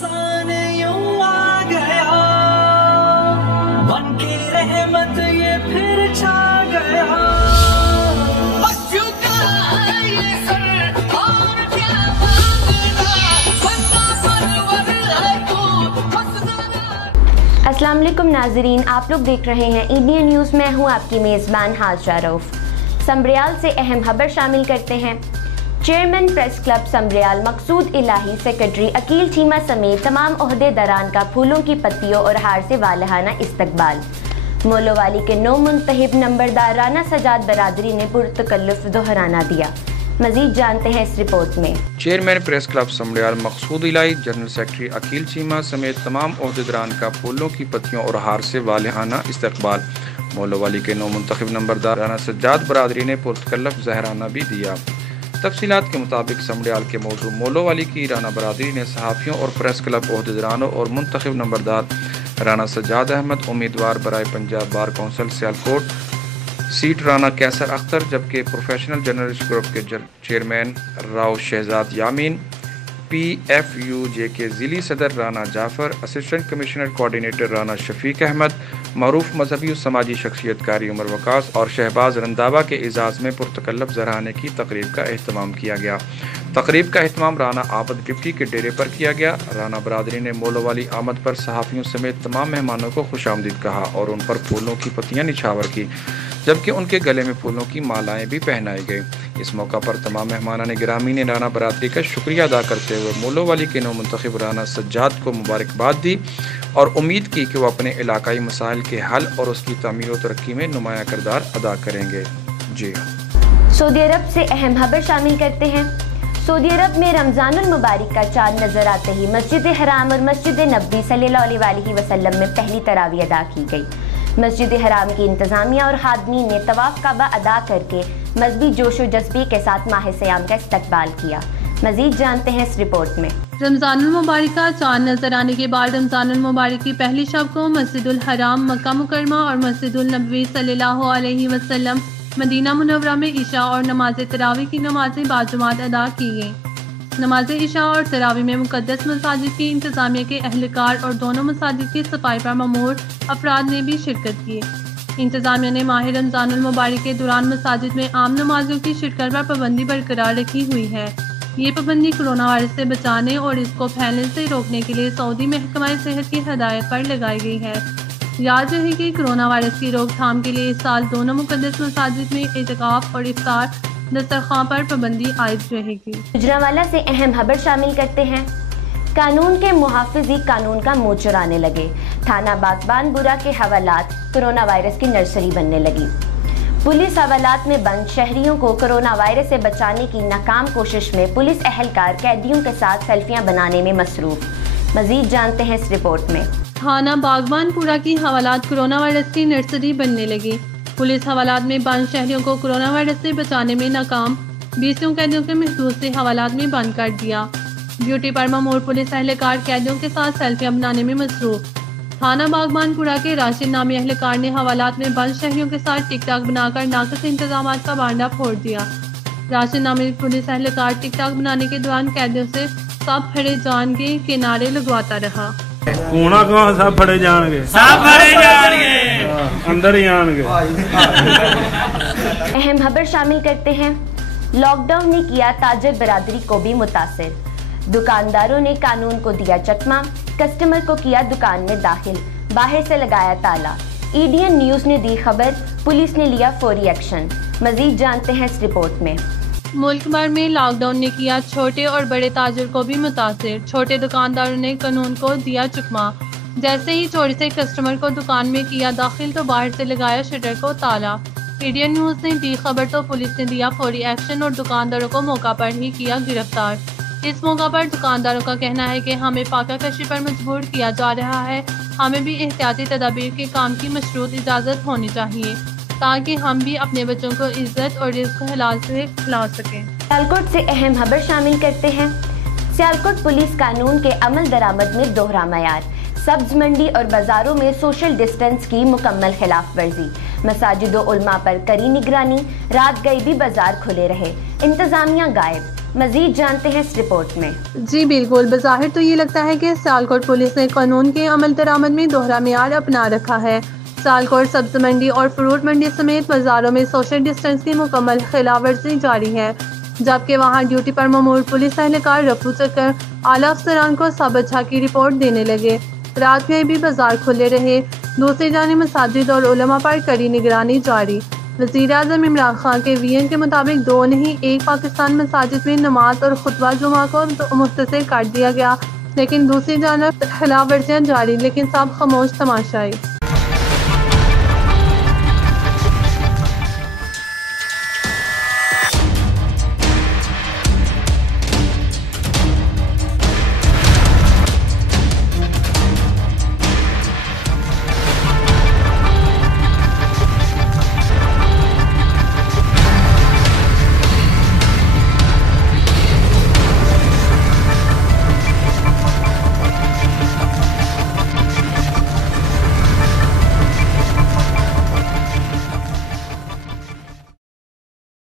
इंसान यूं आ गया, मन की रहमत ये फिर छा गया। अस्सलाम वालेकुम नाजरीन, आप लोग देख रहे हैं इंडियन न्यूज़। मैं हूं आपकी मेज़बान हाजरा रऊफ। समब्रियाल से अहम खबर शामिल करते हैं। चेयरमैन प्रेस क्लब समब्रियाल मकसूद इलाही, सेक्रेटरी अकील चीमा समेत तमाम ओहदेदारान का फूलों की पत्तियों और हार से वालहाना इस्तकबाल। मोलोवाली के 9 मुंतखब नंबरदार राना सजाद बरादरी ने पुरतकल्लुफ दोहराना दिया। मजीद जानते हैं इस रिपोर्ट में। चेयरमैन प्रेस क्लब समब्रियाल मकसूद इलाही, जनरल सेक्रेटरी अकील चीमा समेत तमाम ओहदेदारान का फूलों की पत्तियों और हार से वालहाना इस्तकबाल। मोलोवाली के 9 मुंतखब नंबरदार राना सजाद बरादरी ने पुरतकल्लुफ जहराना भी दिया। तफसीलात के मुताबिक समब्रियाल के मौजू मोलोवाली की राना बरादरी ने सहाफ़ियों और प्रेस क्लब ओहदेदारानों और मुंतखब नंबरदार राना सजाद अहमद, उम्मीदवार बराए Punjab bar council Sialkot seat Rana Qaiser Akhtar, जबकि प्रोफेशनल जर्नलिस्ट ग्रुप के चेयरमैन राव शहजाद यामीन, PFUJ के ज़िली सदर Rana Jafar, assistant commissioner coordinator Rana Shafiq Ahmed, मरूफ मजहबी समाजी शख्सियत कारी उमर वकास और शहबाज रंदावा के एजाज़ में पुरतकल्लुफ ज़रहाने की तकरीब का अहतमाम किया गया। तकरीब का अहतमाम राना आबद डिप्टी के डेरे पर किया गया। राना बरादरी ने मोलोवाली आमद पर सहाफ़ियों समेत तमाम मेहमानों को खुशामदीद कहा और उन पर फूलों की पत्तियाँ निछावर की, जबकि उनके गले में फूलों की मालाएं भी पहनाई गई। इस मौका पर तमाम मेहमानान गिरामी ने राना बरादरी का शुक्रिया अदा करते हुए मोलोवाली के 9 मुंतखब राना सज्जाद को मुबारकबाद दी और उम्मीद की कि वो अपने इलाकाई मसाइल के हल और उसकी तामीर और तरक्की में नुमाया किरदार अदा करेंगे। जी सऊदी अरब से अहम खबर शामिल करते हैं। सऊदी अरब में रमज़ानुल मुबारक का चांद नजर आते ही मस्जिद हराम और मस्जिद नबी सल्लल्लाहु अलैहि वसल्लम में पहली तरावी अदा की गई। मस्जिद हराम की इंतजामिया और खादमीन ने तवाफ काबा अदा करके मजहबी जोशो जज्बे के साथ माह सियाम का इस्तकबाल किया। मजीद जानते हैं इस रिपोर्ट में। रमज़ानुल मुबारक का चांद नजर आने के बाद रमज़ानुल मुबारक की पहली शब को मस्जिदुल हराम मक्का मुकरमा और मस्जिदुल नबी सल्लल्लाहु अलैहि वसल्लम मदीना मुनव्वरा में इशा और नमाज तरावी की नमाजें बाजुमात अदा की गईं। नमाज इशा और तरावी में मुकद्दस मसाजिद की इंतजामिया के अहलकार और दोनों मसाजिद की सफाई पर ममूर अफराद ने भी शिरकत की। इंतजामिया ने माह रमज़ानुल मुबारक के दौरान मसाजिद में आम नमाजियों की शिरकत पर पाबंदी बरकरार रखी हुई है। ये पाबंदी कोरोना वायरस से बचाने और इसको फैलने से रोकने के लिए सऊदी महकमा सेहत की हदायत पर लगाई गई है। याद रहे कि कोरोना वायरस की रोकथाम के लिए इस साल दोनों मुकद्दस मसाजिद में इतिकाफ और इफ्तार दस्तरखान पर पाबंदी आयद रहेगी। गुजरांवाला से अहम खबर शामिल करते हैं। कानून के मुहाफिज कानून का मुंह चुराने लगे। थाना बागबानपुरा के हवालात कोरोना वायरस की नर्सरी बनने लगी। पुलिस हवालात में बंद शहरियों को कोरोना वायरस से बचाने की नाकाम कोशिश में पुलिस एहलकार कैदियों के साथ सेल्फियां बनाने में मसरूफ। मजीद जानते हैं इस रिपोर्ट में। थाना बागबानपुरा की हवालात कोरोना वायरस की नर्सरी बनने लगी। पुलिस हवालात में बंद शहरियों को कोरोना वायरस से बचाने में नाकाम। 20 कैदियों के महसूस से हवालात में बंद कर दिया। ड्यूटी पर ममूर पुलिस एहलकार कैदियों के साथ सेल्फियां बनाने में मसरूफ। थाना बागबानपुरा के राशिद नामी एहलकार ने हवालात में बंद शहरियों के साथ टिक टाक बनाकर नाकस इंतजाम का बांडा फोड़ दिया। राशिद नामी पुलिस एहलकार टिक टाक बनाने के दौरान कैदियों से सब फड़े जाएंगे के नारे लगवाता रहा। सब फड़े जाएंगे, सब फड़े जाएंगे, अंदर ही आएंगे। अहम खबर शामिल करते हैं। लॉकडाउन ने किया ताजर बरादरी को भी मुतासिर। दुकानदारों ने कानून को दिया चकमा, कस्टमर को किया दुकान में दाखिल, बाहर से लगाया ताला। इंडियन न्यूज़ ने दी खबर, पुलिस ने लिया फौरी एक्शन। मजीद जानते हैं इस रिपोर्ट में। मुल्क भर में लॉकडाउन ने किया छोटे और बड़े ताजिर को भी मुतासिर। छोटे दुकानदारों ने कानून को दिया चकमा। जैसे ही चोरी से कस्टमर को दुकान में किया दाखिल तो बाहर से लगाया शटर को ताला। इंडियन न्यूज़ ने दी खबर तो पुलिस ने दिया फौरी एक्शन और दुकानदारों को मौका पर ही किया गिरफ्तार। इस मौका पर दुकानदारों का कहना है कि हमें फाका कशी पर मजबूर किया जा रहा है। हमें भी एहतियाती तदाबीर के काम की मशरूत इजाज़त होनी चाहिए ताकि हम भी अपने बच्चों को इज्जत और रिज़्क हलाल से खिला सकें। सियालकोट से अहम खबर शामिल करते हैं। सियालकोट पुलिस कानून के अमल दरामद में दोहरा मयार। सब्ज मंडी और बाजारों में सोशल डिस्टेंस की मुकम्मल खिलाफ वर्जी। मसाजिद व उलमा पर करी निगरानी। रात गई भी बाजार खुले रहे, इंतजामिया गायब। مزید جانتے ہیں اس رپورٹ میں۔ جی بالکل، بظاہر تو یہ لگتا ہے کہ سیالکوٹ پولیس نے قانون کے عمل درآمد میں دوہرا معیار اپنا رکھا ہے۔ سیالکوٹ سبزی منڈی اور فروٹ منڈی سمیت بازاروں میں سوشل ڈسٹینس کی مکمل خلاف ورزی جاری ہے، جبکہ وہاں ڈیوٹی پر مامور پولیس اہلکار رفو چکر اعلیٰ افسران کو ثابت جھاگ کی رپورٹ دینے لگے۔ رات میں بھی بازار کھلے رہے۔ دوسری جانب مساجد اور علماء پر کڑی نگرانی جاری۔ وزیر اعظم عمران خان کے وی این کے مطابق 2 نہیں 1 پاکستان مساجد میں نماز اور خطبہ جمعہ کو مختصر کر دیا گیا، لیکن دوسری جانب خلاف ورزیاں جاری، لیکن سب خاموش تماشائی۔